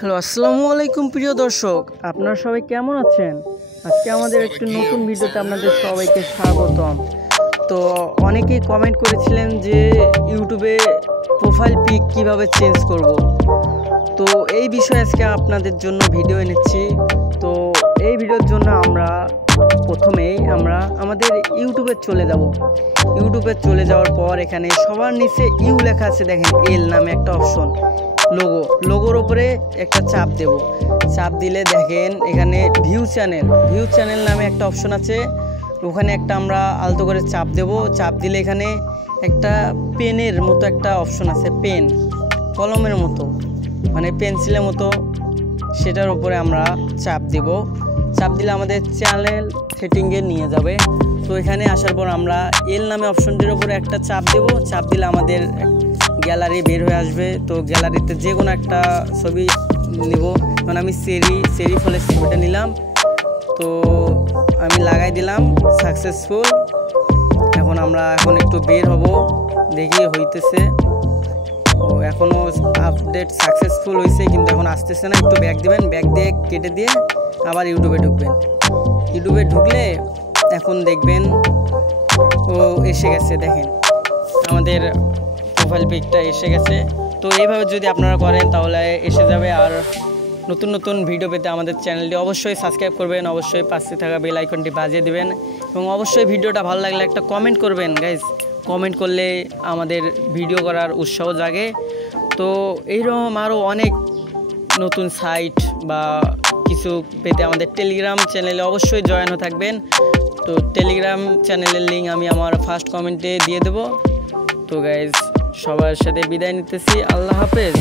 Hello, আসসালামু আলাইকুম প্রিয় দর্শক, আপনারা সবাই কেমন আছেন? আজকে আমাদের একটি নতুন ভিডিওতে আপনাদের সবাইকে স্বাগতম। তো অনেকেই কমেন্ট করেছিলেন যে ইউটিউবে প্রোফাইল পিক কিভাবে চেঞ্জ করব। তো এই বিষয়ে আজকে আপনাদের জন্য ভিডিও এনেছি। তো এই ভিডিওর জন্য প্রথমেই আমরা আমাদের ইউটিউবে চলে যাব। ইউটিউবে চলে যাওয়ার পর এখানে সবার নিচে ইউ লেখা আছে, দেখেন এল নামে একটা অপশন, লোগোর উপরে একটা চাপ দেব। চাপ দিলে দেখেন এখানে ভিউ চ্যানেল নামে একটা অপশন আছে, ওখানে একটা আমরা আলতো করে চাপ দেব। চাপ দিলে এখানে একটা পেনের মতো একটা অপশন আছে, পেন কলমের মতো, মানে পেন্সিলের মতো, সেটার উপরে আমরা চাপ দেব। চাপ দিলে আমাদের চ্যানেল সেটিংয়ে নিয়ে যাবে। তো এখানে আসার পর আমরা এল নামে অপশনটির উপরে একটা চাপ দেব। চাপ দিলে আমাদের গ্যালারি বের হয়ে আসবে। তো গ্যালারিতে যে কোনো একটা ছবি নিব, মানে আমি চেরি ফলের ছবিটা নিলাম। তো আমি লাগাই দিলাম, সাকসেসফুল। এখন একটু বের হব, দেখি হইতেছে। ও এখনও আপডেট সাকসেসফুল হয়েছে, কিন্তু এখন আসতেছে না। একটু ব্যাক দিবেন, ব্যাক দিয়ে কেটে দিয়ে আবার ইউটিউবে ঢুকবেন। ইউটিউবে ঢুকলে এখন দেখবেন ও এসে গেছে, দেখেন আমাদের প্রোফাইল পিকটা এসে গেছে। তো এইভাবে যদি আপনারা করেন তাহলে এসে যাবে। আর নতুন নতুন ভিডিও পেতে আমাদের চ্যানেলটি অবশ্যই সাবস্ক্রাইব করবেন, অবশ্যই পাশে থাকা বেল আইকনটি বাজিয়ে দিবেন, এবং অবশ্যই ভিডিওটা ভালো লাগলে একটা কমেন্ট করবেন গাইজ। কমেন্ট করলে আমাদের ভিডিও করার উৎসাহ জাগে। তো এইরকম আরও অনেক নতুন সাইট বা কিছু পেতে আমাদের টেলিগ্রাম চ্যানেলে অবশ্যই জয়েন হয়ে থাকবেন। তো টেলিগ্রাম চ্যানেলের লিঙ্ক আমি আমার ফার্স্ট কমেন্টে দিয়ে দেবো। তো গাইজ, সবার সাথে বিদায় নিতেছি, আল্লাহ হাফেজ।